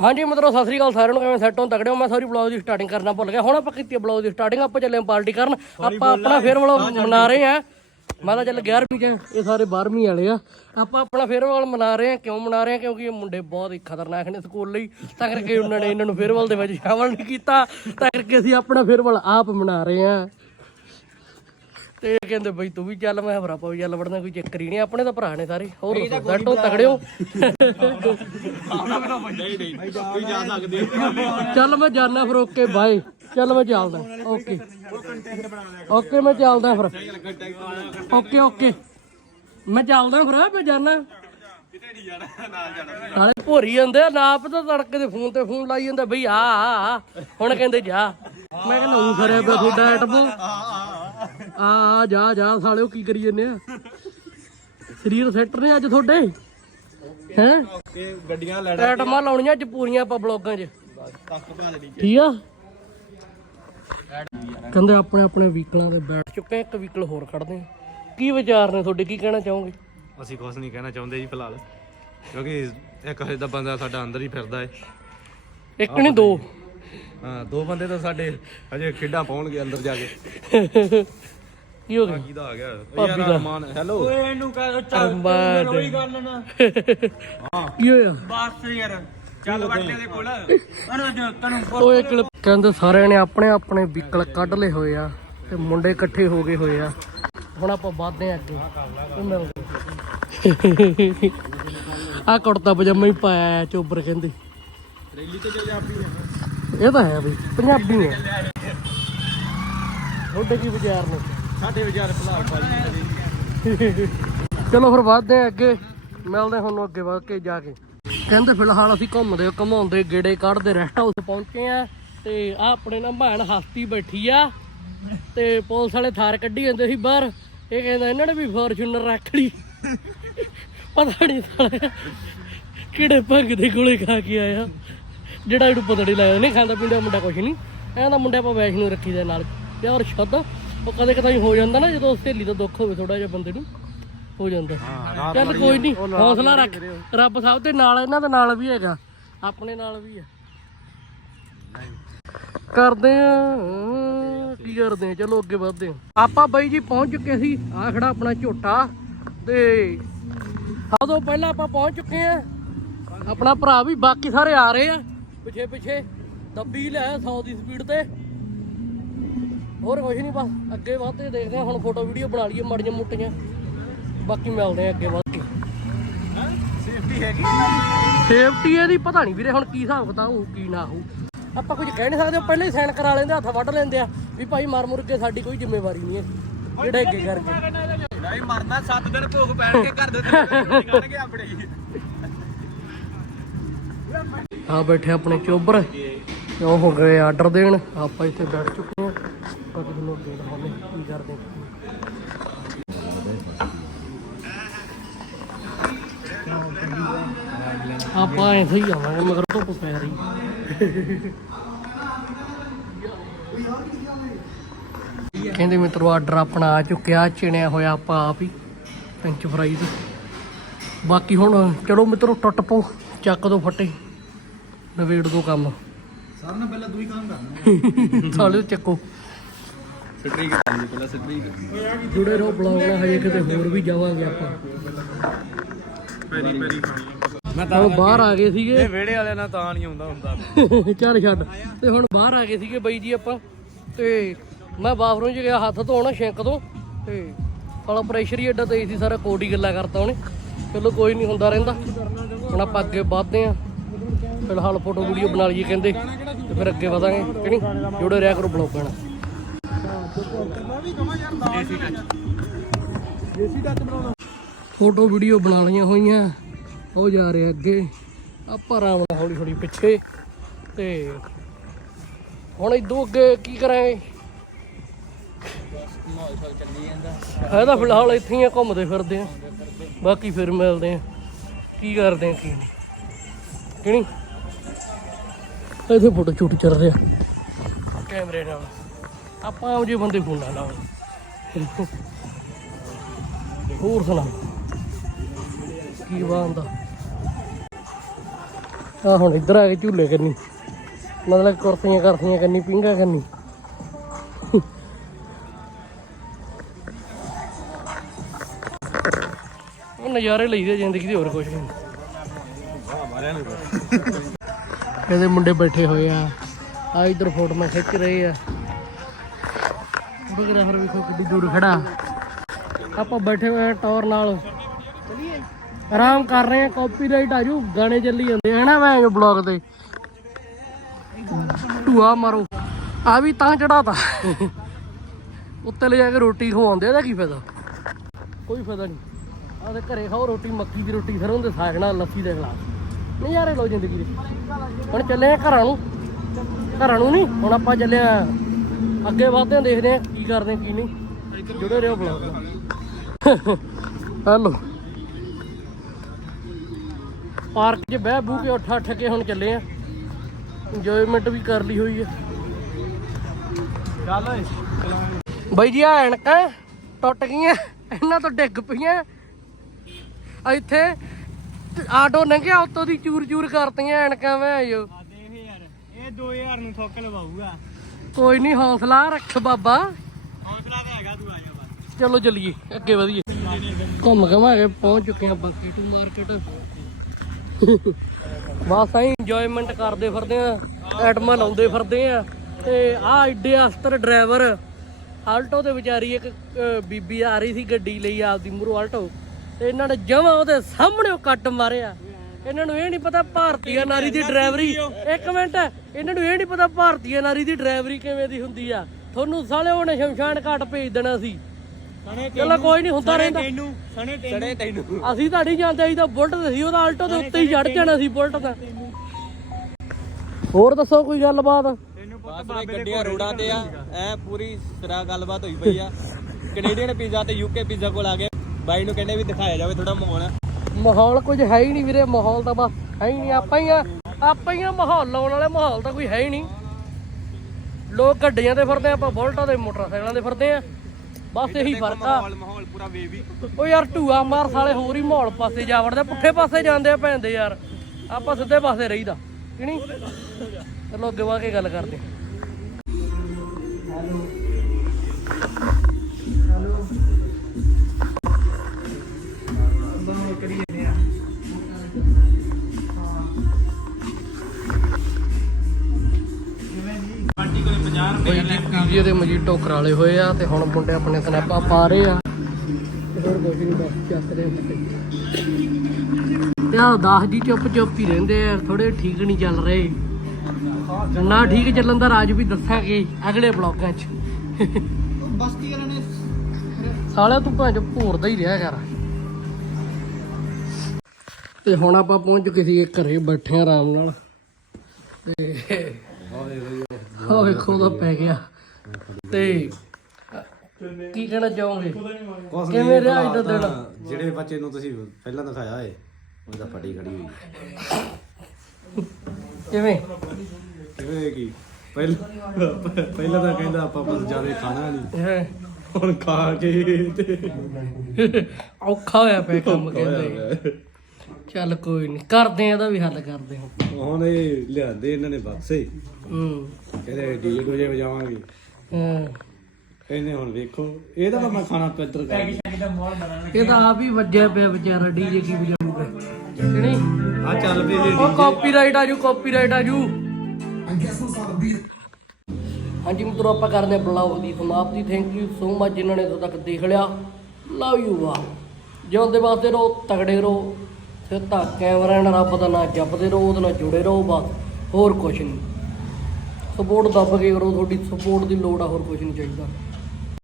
ਹਾਂਜੀ ਮਤਲਬ ਸਤਿ ਸ੍ਰੀ ਅਕਾਲ ਸਾਰਿਆਂ ਨੂੰ। ਕਿਵੇਂ ਸੈੱਟ ਹੋਣ ਤਕੜੇ ਹੋ ਮੈਂ ਸੌਰੀ ਬਲੌਗ ਦੀ ਸਟਾਰਟਿੰਗ ਕਰਨਾ ਭੁੱਲ ਗਿਆ। ਹੁਣ ਆਪਾਂ ਕੀਤੀ ਬਲੌਗ ਦੀ ਸਟਾਰਟਿੰਗ ਆਪਾਂ ਚੱਲੇ ਹਾਂ ਪਾਰਟੀ ਕਰਨ। ਆਪਾਂ ਆਪਣਾ ਫੇਰ ਵਾਲਾ ਮਨਾ ਰਹੇ ਆ ਮੈਂ ਤਾਂ ਚੱਲ 11ਵੀਂ ਚ ਇਹ ਸਾਰੇ 12ਵੀਂ ਵਾਲੇ ਆ। ਆਪਾਂ ਆਪਣਾ ਫੇਅਰਵੈਲ ਮਨਾ ਰਹੇ ਆ ਕਿਉਂ ਮਨਾ ਰਹੇ ਆ ਕਿਉਂਕਿ ਇਹ ਮੁੰਡੇ ਬਹੁਤ ਹੀ ਖਤਰਨਾਕ ਨੇ ਸਕੂਲ ਲਈ। ਤਾਂ ਕਰਕੇ ਉਹਨਾਂ ਨੇ ਇਹਨਾਂ ਨੂੰ ਫੇਅਰਵੈਲ ਦੇ ਵਿੱਚ ਸ਼ਾਮਲ ਨਹੀਂ ਕੀਤਾ। ਤਾਂ ਕਰਕੇ ਅਸੀਂ ਆਪਣਾ ਫੇਅਰਵੈਲ ਆਪ ਮਨਾ ਰਹੇ ਆ ਤੇ ਇਹ ਕਹਿੰਦੇ ਬਈ ਤੂੰ ਵੀ ਚੱਲ ਮੈਂ ਭਰਾ ਵੀ ਚੱਲ ਵੜਨਾ ਕੋਈ ਚੱਕਰ ਹੀ ਨਹੀਂ ਆਪਣੇ ਤਾਂ ਭਰਾ ਨੇ ਸਾਰੇ ਹੋਰ ਬੈਠੋ ਤਗੜੇ ਹੋ ਕੋਈ ਜਾ ਸਕਦੇ ਚੱਲ ਮੈਂ ਜਾਣਾ ਫਿਰ ਓਕੇ ਬਾਏ। ਚੱਲ ਮੈਂ ਚੱਲਦਾ ਓਕੇ। ਓਕੇ ਮੈਂ ਚੱਲਦਾ ਫਿਰ। Okay okay. ਮੈਂ ਚੱਲਦਾ ਫਿਰ ਮੈਂ ਜਾਣਾ ਨਾਲੇ ਭੋਰੀ ਜਾਂਦੇ ਆ ਨਾ ਪਤਾ ਤੜਕੇ ਦੇ ਫੋਨ ਤੇ ਫੋਨ ਲਾਈ ਜਾਂਦਾ ਬਈ ਆ ਆ, ਆ ਹੁਣ ਕਹਿੰਦੇ ਜਾ। ਮੈਂ ਕਹਿੰਦਾ ਉਹ ਖਰਿਆ ਪਿਆ ਤੁਹਾਡਾ ਐਟਮ ਆ ਆ ਜਾ ਜਾ ਸਾਲਿਓ ਕੀ ਕਰੀ ਜੰਨੇ ਆ? ਸਰੀਰ ਸੈੱਟ ਨੇ ਅੱਜ ਤੁਹਾਡੇ? ਹੈ? ਕਿ ਗੱਡੀਆਂ ਲੜ ਐਟਮਾਂ ਲਾਉਣੀਆਂ ਅੱਜ ਪੂਰੀਆਂ ਆਪਾਂ ਬਲੌਗਾਂ 'ਚ। ਤੱਕ ਠੀਕ ਆ? ਕਹਿੰਦੇ ਆਪਣੇ ਆਪਣੇ ਵਹੀਕਲਾਂ ਤੇ ਬੈਠ ਚੁੱਕੇ ਆ, ਇੱਕ ਵਹੀਕਲ ਹੋਰ ਖੜਦੇ ਆ। ਕੀ ਵਿਚਾਰ ਨੇ ਤੁਹਾਡੇ? ਕੀ ਕਹਿਣਾ ਚਾਹੋਗੇ? ਅਸੀਂ ਕੁਝ ਨਹੀਂ ਕਹਿਣਾ ਚਾਹੁੰਦੇ ਜੀ ਫਿਲਹਾਲ ਕਿਉਂਕਿ ਇੱਕ ਹਜੇ ਦਾ ਬੰਦਾ ਸਾਡਾ ਅੰਦਰ ਹੀ ਫਿਰਦਾ ਹੈ ਇੱਕ ਨਹੀਂ ਦੋ। ਹਾਂ ਦੋ ਬੰਦੇ ਤਾਂ ਸਾਡੇ ਹਜੇ ਖੇਡਾਂ ਪਾਉਣਗੇ ਅੰਦਰ ਜਾ ਕੇ। ਕੀ ਹੋ ਗਿਆ? ਕਿਹਦਾ ਆ ਗਿਆ। ਯਾਰ ਅਰਮਾਨ ਹੈਲੋ ਇਹਨੂੰ ਕਹ ਅਰਮਾਨ ਗੱਲ ਨਾ। ਕੀ ਹੋਇਆ? ਬਸ ਯਾਰ ਚੱਲ ਵੱਡੇ ਦੇ ਕੋਲ। ਅਰੇ ਤੈਨੂੰ ਉਹ ਇੱਕ ਕਹਿੰਦੇ ਸਾਰਿਆਂ ਨੇ ਆਪਣੇ ਆਪਣੇ ਵਹੀਕਲ ਕੱਢ ਲਏ ਹੋਏ ਆ ਤੇ ਮੁੰਡੇ ਇਕੱਠੇ ਹੋ ਗਏ ਹੋਏ ਆ। ਹੁਣ ਆਪਾਂ ਵੱਧਦੇ ਆ ਅੱਗੇ। ਆ ਕੁੜਤਾ ਪਜਾਮਾ ਹੀ ਪਾਇਆ ਆ ਚੋਬਰ ਕਹਿੰਦੇ। ਰੈਲੀ ਤੇ ਪੰਜਾਬੀ ਇਹ ਤਾਂ ਹੈ ਬਈ ਪੰਜਾਬੀ ਹੈ। ਤੁਹਾਡੇ ਕੀ ਵਿਚਾਰ ਨੇ? ਸਾਡੇ ਵਿਚਾਰ ਭਲਾ ਭਾਜੀ। ਚਲੋ ਫਿਰ ਵੱਧਦੇ ਆ ਅੱਗੇ ਮਿਲਦੇ ਤੁਹਾਨੂੰ ਅੱਗੇ ਵੱਧ ਕੇ ਜਾ ਕੇ। ਕਹਿੰਦੇ ਫਿਲਹਾਲ ਅਸੀਂ ਘੁੰਮਦੇ ਘਮਾਉਂਦੇ ਗੇੜੇ ਕੱਢਦੇ ਰੈਸਟ ਹਾਊਸ ਪਹੁੰਚੇ ਆ ਤੇ ਆ ਆਪਣੇ ਨਾਲ ਭੈਣ ਹਸਤੀ ਬੈਠੀ ਆ। ਤੇ ਪੁਲਿਸ ਵਾਲੇ ਥਾਰ ਕੱਢੀ ਜਾਂਦੇ ਸੀ ਬਾਹਰ। ਇਹ ਕਹਿੰਦਾ ਇਹਨਾਂ ਨੇ ਵੀ ਫੋਰਚੂਨਰ ਰੱਖ ਲਈ। ਪਤਾ ਨਹੀਂ ਸਾਲੇ ਕਿਹੜੇ ਭੰਗ ਦੇ ਗੋਲੇ ਖਾ ਕੇ ਆਇਆ। ਜਿਹੜਾ ਇਹਨੂੰ ਪਤਾ ਨਹੀਂ ਲੱਗਦਾ ਨਹੀਂ ਖਾਂਦਾ ਪੀਂਦਾ ਮੁੰਡਾ ਕੁਛ ਨਹੀਂ ਕਹਿੰਦਾ ਮੁੰਡੇ ਆਪਾਂ ਵੈਸ਼ ਨੂੰ ਰੱਖੀ ਦਾ ਨਾਲ। ਪਿਆਰ ਸ਼ੁੱਧ ਉਹ ਕਦੇ ਕਦਾਈ ਹੋ ਜਾਂਦਾ ਨਾ ਜਦੋਂ ਸਹੇਲੀ ਦਾ ਦੁੱਖ ਹੋਵੇ ਥੋੜਾ ਜਿਹਾ ਬੰਦੇ ਨੂੰ ਹੋ ਜਾਂਦਾ। ਚੱਲ ਕੋਈ ਨਹੀਂ ਹੌਸਲਾ ਰੱਖ। ਰੱਬ ਸਭ ਦੇ ਨਾਲ ਇਹਨਾਂ ਦੇ ਨਾਲ ਵੀ ਹੈਗਾ। ਆਪਣੇ ਨਾਲ ਵੀ ਹੈ ਕਰਦੇ ਆ ਕੀ ਕਰਦੇ ਆ? ਚਲੋ ਅੱਗੇ ਵਧਦੇ ਆ। ਆਪਾਂ ਬਾਈ ਜੀ ਪਹੁੰਚ ਚੁੱਕੇ ਸੀ ਆ ਖੜਾ ਆਪਣਾ ਝੋਟਾ ਤੇ ਤੋਂ ਪਹਿਲਾਂ ਆਪਾਂ ਪਹੁੰਚ ਚੁੱਕੇ ਆ ਆਪਣਾ ਭਰਾ ਵੀ ਬਾਕੀ ਸਾਰੇ ਆ ਰਹੇ ਆ। ਪਿੱਛੇ ਪਿੱਛੇ ਦੱਬੀ ਲੈ 100 ਦੀ ਸਪੀਡ ਤੇ। ਹੋਰ ਕੁਝ ਨਹੀਂ ਬਸ ਅੱਗੇ ਵਧਦੇ ਦੇਖਦੇ ਆ ਹੁਣ ਫੋਟੋ ਵੀਡੀਓ ਬਣਾ ਲਈਏ ਮਾੜੀਆਂ ਮੋਟੀਆਂ। ਬਾਕੀ ਮਿਲਦੇ ਆ ਅੱਗੇ ਵਧ। ਕੇ ਸੇਫਟੀ ਹੈਗੀ ਸੇਫਟੀ ਇਹਦੀ ਪਤਾ ਨਹੀਂ ਵੀਰੇ ਹੁਣ ਕੀ ਹਿਸਾਬ ਕਿਤਾਬ ਹੋਊ ਕੀ ਨਾ ਹੋਊ। ਆਪਾਂ ਕੁਝ ਕਹਿ ਨਹੀਂ ਸਕਦੇ ਪਹਿਲਾਂ ਹੀ ਸਾਈਨ ਕਰਾ ਲੈਂਦੇ ਹੱਥ ਵੱਢ ਲੈਂਦੇ ਆ ਵੀ ਭਾਈ ਮਰ ਮੁਰ ਕੇ ਸਾਡੀ ਕੋਈ ਜ਼ਿੰਮੇਵਾਰੀ ਨਹੀਂ ਹੈ। ਜਿਹੜੇ ਅੱਗੇ ਕਰਕੇ। ਨਹੀਂ, ਮਰਨਾ 7 ਦਿਨ ਭੋਗ ਬੈਠ ਕੇ ਘਰ ਦੇ ਤੇ ਆਪਣੇ ਆ ਬੈਠੇ ਆਪਣੇ ਚੋਬਰ। ਕਿਉਂ ਹੋ ਗਏ ਆਰਡਰ ਦੇਣ। ਆਪਾਂ ਇੱਥੇ ਬੈਠ ਚੁੱਕੇ ਹਾਂ ਬਾਕੀ ਤੁਹਾਨੂੰ ਅੱਗੇ ਦਿਖਾਉਂਦੇ ਕੀ ਕਰਦੇ? ਆਪਾਂ ਐਸੇ ਹੀ ਆਵਾਂਗੇ, ਮਗਰ ਧੁੱਪ ਪੈ ਰਹੀ। ਕਹਿੰਦੇ ਮਿੱਤਰੋ ਆਰਡਰ ਆਪਣਾ ਆ ਚੁੱਕਿਆ ਚਿਣਿਆ ਹੋਇਆ ਆਪਾਂ ਆਪ ਹੀ ਫ੍ਰੈਂਚ ਫਰਾਈਜ਼ ਬਾਕੀ ਹੁਣ ਚਲੋ ਮਿੱਤਰੋ ਟੁੱਟ ਪੋ ਚੱਕ ਦੋ ਫੱਟੇ ਨਵੇੜ ਦੋ ਕੰਮ। ਸਾਰਿਆਂ ਨਾਲ ਪਹਿਲਾਂ ਤੂੰ ਹੀ ਕੰਮ ਕਰਨਾ। ਸਾਲੇ ਚੱਕੋ। ਸਟ੍ਰੀਕ ਕਰਨੀ ਪਹਿਲਾਂ ਸਟ੍ਰੀਕ ਜੁੜੇ ਰਹੋ ਬਲੌਗ ਨਾਲ ਹਜੇ ਕਿਤੇ ਹੋਰ ਵੀ ਜਾਵਾਂਗੇ ਆਪਾਂ। ਪੈਰੀ ਪੈਰੀ ਮੈਂ ਹੁਣ ਬਾਹਰ ਆ ਗਏ ਸੀਗੇ। ਇਹ ਵਿਹੜੇ ਵਾਲਿਆਂ ਨਾਲ ਤਾਂ ਨਹੀਂ ਆਉਂਦਾ ਹੁੰਦਾ। ਚੱਲ ਛੱਡ। ਤੇ ਹੁਣ ਬਾਹਰ ਆ ਗਏ ਸੀਗੇ ਬਾਈ ਜੀ ਆਪਾਂ ਤੇ ਮੈਂ ਬਾਥਰੂਮ 'ਚ ਗਿਆ ਹੱਥ ਧੋਣ ਸ਼ਿੰਕ ਤੋਂ ਤੇ ਸਾਲਾ ਪ੍ਰੈਸ਼ਰ ਹੀ ਐਡਾ ਤੇਜ਼ ਸੀ ਸਾਰਾ ਕੋਡ ਹੀ ਗੱਲਾਂ ਕਰਤਾ ਉਹਨੇ। ਚਲੋ ਕੋਈ ਨਹੀਂ ਹੁੰਦਾ ਰਹਿੰਦਾ। ਹੁਣ ਆਪਾਂ ਅੱਗੇ ਵਧਦੇ ਆਂ ਫਿਲਹਾਲ ਫੋਟੋ ਵੀਡੀਓ ਬਣਾ ਲਈਏ ਕਹਿੰਦੇ ਤੇ ਫਿਰ ਅੱਗੇ ਵਧਾਂਗੇ ਕਿ ਨਹੀਂ? ਜੁੜੇ ਰਿਹਾ ਕਰੋ ਬਲੌਗ ਨਾਲ। ਫੋਟੋ ਵੀਡੀਓ ਬਣਾ ਲਈਆਂ ਹੋਈਆਂ ਉਹ ਜਾ ਰਿਹਾ ਅੱਗੇ। ਆਪਾਂ ਆਰਾਮ ਨਾਲ ਹੌਲੀ ਹੌਲੀ ਪਿੱਛੇ। ਤੇ ਹੁਣ ਇਦੋਂ ਅੱਗੇ ਕੀ ਕਰਾਂਗੇ? ਹੈ ਤਾਂ ਫਿਲਹਾਲ ਇੱਥੇ ਹੀ ਆ, ਘੁੰਮਦੇ ਫਿਰਦੇ ਆ। ਬਾਕੀ ਫਿਰ ਮਿਲਦੇ ਆ। ਕੀ ਕਰਦੇ ਆ, ਕੀ ਨਹੀਂ। ਕਿ ਇੱਥੇ ਫੋਟੋ ਸ਼ੂਟ ਚੱਲ ਰਿਹਾ। ਕੈਮਰੇ ਨਾਲ। ਆਪਾਂ ਉਹ ਜੇ ਬੰਦੇ ਫੋਨਾਂ ਨਾਲ ਹੋਰ ਸੁਣਾ। ਕੀ ਬਾਤ ਦਾ ਆ ਹੁਣ ਇੱਧਰ ਆ ਕੇ ਝੂਲੇ ਕਰਨੀ ਮਤਲਬ ਕੁਰਸੀਆਂ ਕਰਸੀਆਂ ਕਰਨੀ ਪਿੰਗਾ ਕਰਨੀ ਨਜ਼ਾਰੇ ਲਈਦੇ ਜ਼ਿੰਦਗੀ ਦੇ ਹੋਰ ਕੁਝ ਨਹੀਂ। ਇਹਦੇ ਮੁੰਡੇ ਬੈਠੇ ਹੋਏ ਆ। ਆ ਇਧਰ ਫੋਟੋਆਂ ਖਿੱਚ ਰਹੇ ਆ। ਫੋਟੋਗ੍ਰਾਫਰ ਵੇਖੋ ਕਿੱਡੀ ਦੂਰ ਖੜਾ। ਆਪਾਂ ਬੈਠੇ ਹੋਏ ਆ ਟੌਰ ਨਾਲ। ਆਰਾਮ ਕਰ ਰਹੇ ਆ ਕਾਪੀਰਾਈਟ ਆ ਜੂ, ਗਾਣੇ ਚੱਲੀ ਜਾਂਦੇ ਆ। ਨਾ ਮੈਂ ਬਲੌਗ ਤੇ। ਧੂਆ ਮਾਰੋ। ਆ ਵੀ ਤਾਂ ਚੜਾਤਾ। ਉੱਤੇ ਲੈ ਜਾ ਕੇ ਰੋਟੀ ਖਵਾਉਂਦੇ ਇਹਦਾ ਕੀ ਫਾਇਦਾ? ਕੋਈ ਫਾਇਦਾ ਨਹੀਂ। ਆਦੇ ਘਰੇ ਖਾਓ ਰੋਟੀ ਮੱਕੀ ਦੀ ਰੋਟੀ ਸਰੋਂ ਦੇ ਸਾਗ ਨਾਲ ਲੱਸੀ ਦੇ ਗਲਾਸ। ਨਜ਼ਾਰੇ ਲੋ ਜ਼ਿੰਦਗੀ ਦੇ ਹੁਣ ਚੱਲੇ ਆ ਘਰਾਂ ਨੂੰ। ਘਰਾਂ ਨੂੰ ਨਹੀਂ ਹੁਣ ਆਪਾਂ ਚੱਲੇ ਆ। ਅੱਗੇ ਵਧਦੇ ਆ ਦੇਖਦੇ ਆ ਕੀ ਕਰਦੇ ਕੀ ਨਹੀਂ। ਜੁੜੇ ਰਹੋ ਬਲੌਗ ਨਾਲ। ਹੈਲੋ। ਪਾਰਕ 'ਚ ਬਹਿ ਬੂ ਕੇ ਉੱਠ ਉੱਠ ਕੇ ਹੁਣ ਚੱਲੇ ਆ। ਇੰਜੋਇਮੈਂਟ ਵੀ ਕਰ ਲਈ ਹੋਈ ਆ। ਚੱਲ ਓਏ। ਬਾਈ ਜੀ ਆ ਐਨਕਾਂ ਟੁੱਟ ਗਈਆਂ ਇਹਨਾਂ ਤੋਂ ਡਿੱਗ ਪਈਆਂ। ਇੱਥੇ ਆਟੋ ਲੰਘਿਆ ਉੱਤੋਂ ਦੀ ਚੂਰ ਚੂਰ ਕਰਤੀਆਂ ਐਨਕਾਂ ਮੈਂ ਆਇਓ। ਆ ਦੇਖ ਯਾਰ ਇਹ 2000 ਨੂੰ ਠੋਕ ਲਵਾਊਗਾ। ਕੋਈ ਨਹੀਂ ਹੌਸਲਾ ਰੱਖ ਬਾਬਾ। ਹੌਸਲਾ ਤਾਂ ਹੈਗਾ ਤੂੰ ਆ ਜਾ ਬਸ ਚਲੋ ਚੱਲੀਏ ਅੱਗੇ ਵਧੀਏ। ਘੁੰਮ ਘਮਾ ਕੇ ਪਹੁੰਚ ਚੁੱਕੇ ਆ ਬਾਕੀ ਟੂ ਮਾਰਕੀਟ ਬਸ ਆਈ ਇੰਜੋਇਮੈਂਟ ਕਰਦੇ ਫਿਰਦੇ ਆ ਐਟਮਾਂ ਲਾਉਂਦੇ ਫਿਰਦੇ ਆ। ਤੇ ਆ ਐਡੇ ਅਸਤਰ ਡਰਾਈਵਰ ਆਲਟੋ ਦੇ ਵਿਚਾਰੀ ਇੱਕ ਬੀਬੀ ਆ ਰਹੀ ਸੀ ਗੱਡੀ ਲਈ ਆਪਦੀ ਮੂਰੋ ਆਲਟੋ ਤੇ ਇਹਨਾਂ ਨੇ ਜਮਾ ਉਹਦੇ ਸਾਹਮਣੇ ਉਹ ਕੱਟ ਮਾਰਿਆ। ਇਹਨਾਂ ਨੂੰ ਇਹ ਨਹੀਂ ਪਤਾ ਭਾਰਤੀਆ ਨਾਰੀ ਦੀ ਡਰਾਈਵਰੀ। ਇੱਕ ਮਿੰਟ ਇਹਨਾਂ ਨੂੰ ਇਹ ਨਹੀਂ ਪਤਾ ਭਾਰਤੀਆ ਨਾਰੀ ਦੀ ਡਰਾਈਵਰੀ ਕਿਵੇਂ ਦੀ ਹੁੰਦੀ ਆ। ਤੁਹਾਨੂੰ ਸਾਲੇ ਉਹਨੇ ਸ਼ਮਸ਼ਾਨ ਘਾਟ ਭੇਜ ਦੇਣਾ ਸੀ। ਚਲੋ ਕੋਈ ਨਹੀਂ ਹੁੰਦਾ ਰਹਿੰਦਾ। ਤੈਨੂੰ ਸਣੇ ਤੈਨੂੰ। ਸਣੇ ਤੈਨੂੰ। ਅਸੀਂ ਤਾਂ ਨਹੀਂ ਜਾਂਦੇ ਅਸੀਂ ਤਾਂ ਬੁਲਟ ਤੇ ਸੀ ਉਹਦਾ ਆਲਟੋ ਦੇ ਉੱਤੇ ਹੀ ਚੜ ਜਾਣਾ ਸੀ ਬੁਲਟ ਦਾ ਹੋਰ ਦੱਸੋ ਕੋਈ ਗੱਲਬਾਤ? ਤੈਨੂੰ ਪੁੱਤ ਬਾਬੇ ਗੱਡੀਆਂ ਰੋਡਾਂ ਤੇ ਆ। ਐ ਪੂਰੀ ਸਿਰਾ ਗੱਲਬਾਤ ਹੋਈ ਪਈ ਆ। ਕੈਨੇਡੀਅਨ ਪੀਜ਼ਾ ਤੇ ਯੂਕੇ ਪੀਜ਼ਾ ਕੋਲ ਆ ਗਏ। ਬਾਈ ਨੂੰ ਕਹਿੰਦੇ ਵੀ ਦਿਖਾਇਆ ਜਾਵੇ ਥੋੜਾ ਮਾਹੌਲ। ਮਾਹੌਲ ਕੁਝ ਹੈ ਹੀ ਨਹੀਂ ਵੀਰੇ ਮਾਹੌਲ ਤਾਂ ਬਸ ਹੈ ਹੀ ਨਹੀਂ। ਆਪਾਂ ਹੀ ਆ ਆਪਾਂ ਹੀ ਆ ਮਾਹੌਲ ਲਾਉਣ ਵਾਲੇ ਮਾਹੌਲ ਤਾਂ ਕੋਈ ਹੈ ਹੀ ਨਹੀਂ। ਲੋਕ ਗੱਡੀਆਂ ਤੇ ਫਿਰਦੇ ਆਪਾਂ ਬੁਲਟਾਂ ਤੇ ਮੋਟਰਸਾਈਕਲਾਂ ਤੇ ਫਿਰਦੇ ਆ। ਬਸ ਇਹੀ ਫ਼ਰਕ ਆ। ਮਾਹੌਲ ਮਾਹੌਲ ਪੂਰਾ ਬੇਬੀ ਉਹ ਯਾਰ ਢੂਆ ਮਾਰ ਸਾਲੇ ਹੋਰ ਹੀ ਮਾਹੌਲ ਪਾਸੇ ਜਾ ਵੜਦੇ ਪੁੱਠੇ ਪਾਸੇ ਜਾਂਦੇ ਆ ਭੈਣ ਦੇ ਯਾਰ। ਆਪਾਂ ਸਿੱਧੇ ਪਾਸੇ ਰਹੀਦਾ ਕਿ ਨਹੀਂ? ਚਲੋ ਅੱਗੇ ਵਾ ਕੇ ਗੱਲ ਕਰਦੇ। ਜੀ ਪੀਜੇ ਦੇ ਮਜੀਟੋ ਕਰਾਲੇ ਹੋਏ ਆ ਤੇ ਹੁਣ ਮੁੰਡੇ ਆਪਣੇ ਸਨੈਪਾਂ ਪਾ ਰਹੇ ਆ। ਹੋਰ ਕੁਝ ਨਹੀਂ ਬਸ ਚੱਕਦੇ ਹੁੰਦੇ ਤੇ ਆ ਦਾਸ ਜੀ ਚੁੱਪ ਚੁੱਪ ਹੀ ਰਹਿੰਦੇ ਆ ਥੋੜੇ ਠੀਕ ਨਹੀਂ ਚੱਲ ਰਹੇ। ਨਾ ਠੀਕ ਚੱਲਣ ਦਾ ਰਾਜ ਵੀ ਦੱਸਾਂਗੇ ਅਗਲੇ ਬਲੌਗਾਂ 'ਚ। ਬਸਤੀ ਵਾਲਿਆਂ ਨੇ ਸਾਲਿਆ ਤੂੰ ਭਾਂਜ ਭੋਰਦਾ ਹੀ ਰਿਹਾ ਕਰ ਤੇ ਹੁਣ ਆਪਾਂ ਪਹੁੰਚ ਚੁੱਕੇ ਸੀ ਘਰੇ ਬੈਠੇ ਆਰਾਮ ਨਾਲ। ਤੇ ਵੇਖੋ ਉਹਦਾ ਪੈ ਗਿਆ। ਤੇ ਕੀ ਕਹਿਣਾ ਚਾਹੋਗੇ? ਕਿਵੇਂ ਰਿਹਾ ਅੱਜ ਦਾ ਦਿਨ ਜਿਹੜੇ ਬੱਚੇ ਨੂੰ ਤੁਸੀਂ ਪਹਿਲਾਂ ਦਿਖਾਇਆ ਏ ਉਹਦਾ ਫਟੀ ਖੜੀ ਹੋਈ ਕਿਵੇਂ? ਕਿਵੇਂ ਕੀ? ਪਹਿਲਾਂ ਪਹਿਲਾਂ ਤਾਂ ਕਹਿੰਦਾ ਆਪਾਂ ਬਸ ਜ਼ਿਆਦਾ ਖਾਣਾ ਨਹੀਂ ਹੈਂ। ਹੁਣ ਖਾ ਕੇ ਤੇ ਔਖਾ ਹੋਇਆ ਪਿਆ ਕੰਮ ਕਹਿੰਦੇ। ਚੱਲ ਕੋਈ ਨਹੀਂ ਕਰਦੇ ਆ ਇਹਦਾ ਵੀ ਹੱਲ ਕਰਦੇ ਹਾਂ ਹੁਣ ਇਹ ਲਿਆਂਦੇ ਇਹਨਾਂ ਨੇ ਬਕਸੇ। ਹੂੰ। ਕਹਿੰਦੇ ਡੀਜੇ ਡੋਜੇ ਵਜਾਵਾਂਗੇ। ਹਾਂ। ਕਹਿੰਦੇ ਹੁਣ ਵੇਖੋ ਇਹਦਾ ਤਾਂ ਮੈਂ ਖਾਣਾ ਪਿੱਤਰ ਕਰ ਇਹ ਤਾਂ ਆਪ ਹੀ ਵੱਜਿਆ ਪਿਆ ਵਿਚਾਰਾ ਡੀਜੇ ਕੀ ਵਜਾਊਗਾ। ਕਿ ਨਹੀਂ? ਆ ਚੱਲ ਪਈ ਜੀ। ਉਹ ਕਾਪੀਰਾਈਟ ਆਜੂ ਕਾਪੀਰਾਈਟ ਆਜੂ ਹਾਂਜੀ ਮਿੱਤਰੋ ਆਪਾਂ ਕਰਦੇ ਹਾਂ ਬਲੌਗ ਦੀ। ਸਮਾਪਤੀ ਥੈਂਕ ਯੂ ਸੋ ਮਚ ਜਿਨ੍ਹਾਂ ਨੇ ਇੱਥੋਂ ਤੱਕ ਦੇਖ ਲਿਆ। ਲਵ ਯੂ ਵਾ ਜਿਉਂਦੇ ਵਾਸਤੇ ਰਹੋ ਤਗੜੇ ਰਹੋ। ਸਿੱਧਾ ਕੈਮਰਾ ਨਾਲ ਰੱਬ ਦਾ ਨਾਂ ਜਪਦੇ ਰਹੋ ਉਹਦੇ ਨਾਲ ਜੁੜੇ ਰਹੋ ਬਸ। ਹੋਰ ਕੁਝ ਨਹੀਂ। ਸਪੋਰਟ ਦੱਬ ਕੇ ਕਰੋ ਤੁਹਾਡੀ ਸਪੋਰਟ ਦੀ ਲੋੜ ਆ ਹੋਰ ਕੁਝ ਨਹੀਂ ਚਾਹੀਦਾ।